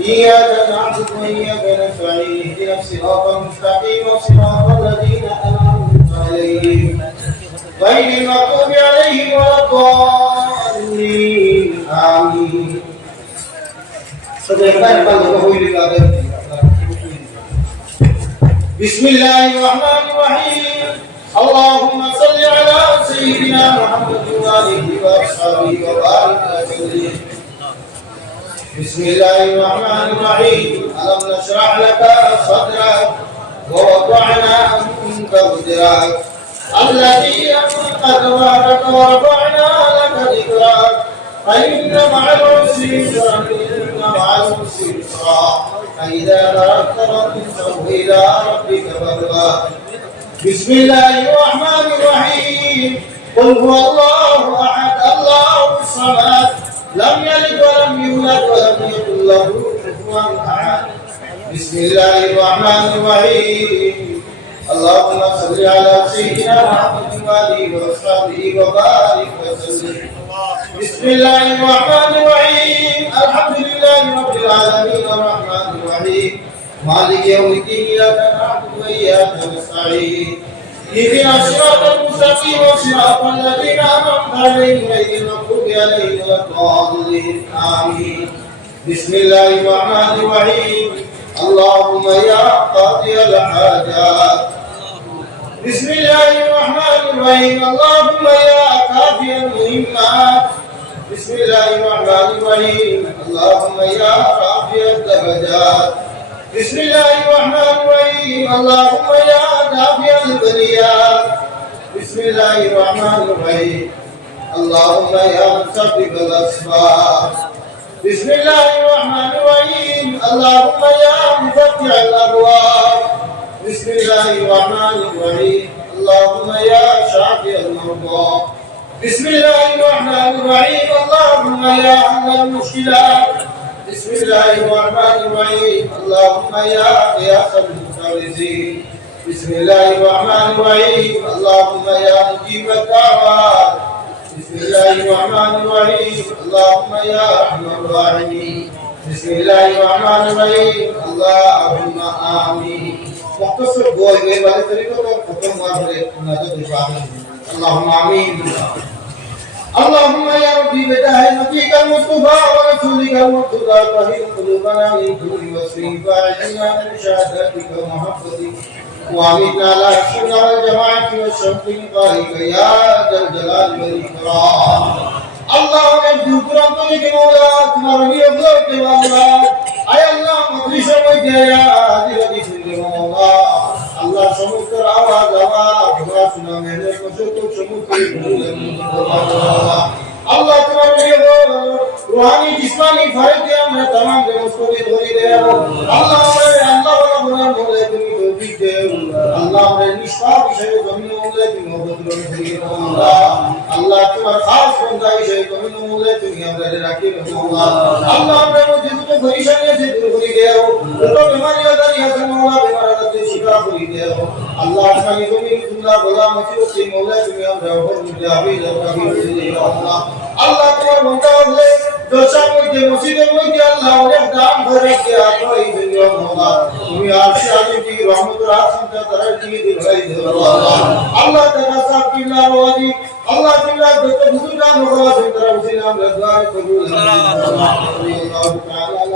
إياك نعبد وإياك نستعين اهدنا الصراط المستقيم صراط الذين أنعمت عليهم غير المغضوب عليهم ولا الضالين آمين. بسم الله الرحمن الرحيم. اللهم صل على سيدنا محمد وآله وأصحابه وبارك وسلم. بسم الله الرحمن الرحيم. ألم نشرح لك صدرك ووضعنا عنك وزرك الذي أنقض ظهرك ورفعنا لك ذكرك فإن مع العسر يسرا إن مع العسر يسرا فإذا فرغت فانصب إلى ربك فارغب. بسم الله الرحمن الرحيم. قل هو الله أحد الله الصمد لم يلد ولم يولد ولم يكن له كفوا أحد. بسم الله الرحمن الرحيم. اللهم صل على سيدنا محمد وآله وصحبه وبارك وسلم. بسم الله الرحمن الرحيم. الحمد لله رب العالمين الرحمن الرحيم مالك يوم الدين إياك نعبد وإياك نستعين اهدنا الصراط المستقيم صراط الذين أنعمت عليهم غير المغضوب عليهم ولا الضالين آمين. بسم الله الرحمن الرحيم. اللهم يا قاضي الحاجات. بسم الله الرحمن الرحيم. اللهم يا كافي المهمات. بسم الله الرحمن الرحيم. اللهم يا رافع الدرجات. بسم الله الرحمن الرحيم. اللهم يا دافع البليات. بسم الله الرحمن الرحيم. اللهم يا مسبب الأسباب. بسم الله الرحمن الرحيم. اللهم يا مفتح الأبواب. بسم الله الرحمن الرحيم. اللهم يا شافي المرضى. بسم الله الرحمن الرحيم. اللهم يا حل المشكلات. بسم الله الرحمن الرحيم. اللهم يا غياث المستغيثين. بسم الله الرحمن الرحيم. اللهم يا مجيب الدعوات. بسم الله الرحمن الرحيم. اللهم يا ارحم الراحمين. بسم الله الرحمن الرحيم. اللهم آمين. مختصر دعاء کے والے طریقوں کو ختم ہوا ہے نجات الفاتحہ. اللهم آمين. اللهم يا ربي بجاه نبيك المصطفى ورسولك المرتضى طهر قلوبنا من كل وسوء واجعلنا من شهادتك ومحبتك وامتنا على السنة والجماعة والشوق لقائك يا ذا الجلال والإكرام. اللہ نے دوسروں کو لے کے مولا تمہارا بھی افضل کے مولا اے اللہ مدرسہ میں گیا حاضر حدیث کے مولا اللہ سمجھ کر آواز دعا سنا میں نے کو تو سمجھ کے مولا اللہ تمہارا بھی روحانی جسمانی فائدے دیا میں تمام کے اس کو بھی دھوئی دے اللہ والا بنا مولا تمہیں توفیق دے اللہ نے نشفاق شے زمین مولا کی محبت میں دے اللہ تمہارا خاص بندہ کمن مولا تمہیں ہمارے راکھی مولا اللہ نے مجھے تو پریشانی سے دور کر دیا ہو تو بیماری ادا نہیں ہے مولا بیمار سے شفا کر دیا ہو اللہ ہماری زمین زندہ بلا مصیبت سے مولا تمہیں ہم رہو مجاہد اور کبھی اللہ اللہ تمہارا بندہ ہے دوسرا کوئی مصیبت میں کہ اللہ انہیں دام بھر کے آقا ہی دنیا مولا تمہیں عرش عظیم کی رحمت اور آسان کا طرح کی دلوائی دے اللہ تعالیٰ صاحب کی ناروازی اللہ تعالیٰ بہتر بزرگان مخواص ان طرح اسی نام رضوان قبول اللہ تعالیٰ